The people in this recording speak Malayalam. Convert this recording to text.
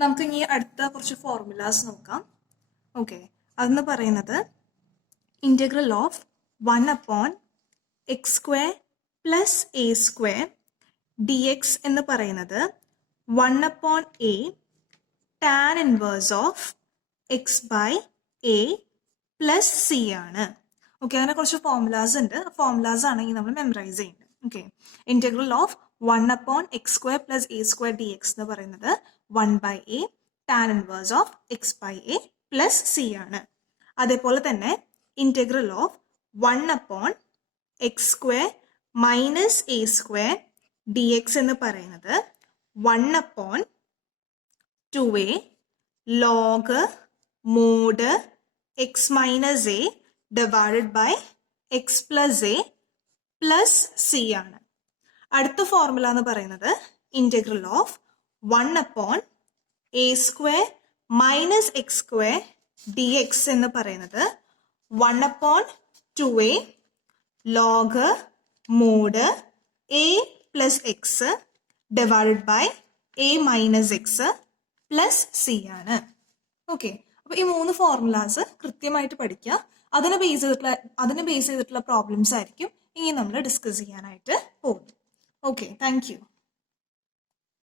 നമുക്ക് ഇനി അടുത്ത കുറച്ച് ഫോർമുലാസ് നോക്കാം. ഓക്കെ, അതെന്ന് പറയുന്നത് integral of 1/x² plus a² dx എന്ന് പറയുന്നത് 1/a tan inverse of x/a plus c ആണ്. ഓക്കെ, അങ്ങനെ കുറച്ച് ഫോർമുലാസ് ഉണ്ട്. ഫോർമുലാസ് ആണെങ്കിൽ നമ്മൾ മെമ്മറൈസ് ചെയ്യുന്നത്. Okay, integral of 1/x² plus a² dx എന്ന് പറയുന്നത് 1/a tan inverse of x/a plus c ആണ്. അതേപോലെ തന്നെ integral of 1/x² minus a² dx എന്ന് പറയുന്നത് 1/2a log mod x minus a divided by x plus a plus c ആണ്. അടുത്ത ഫോർമുല എന്ന് പറയുന്നത് integral of 1/a² minus x² dx എന്ന് പറയുന്നത് 1/2a log mod a plus x divided by a minus x plus c ആണ്. ഓക്കെ, അപ്പൊ ഈ 3 ഫോർമുലാസ് കൃത്യമായിട്ട് പഠിക്കുക. അതിനെ ബേസ് ചെയ്തിട്ടുള്ള പ്രോബ്ലംസ് ആയിരിക്കും ഇനി നമ്മൾ ഡിസ്കസ് ചെയ്യാനായിട്ട് പോകും. Okay, thank you.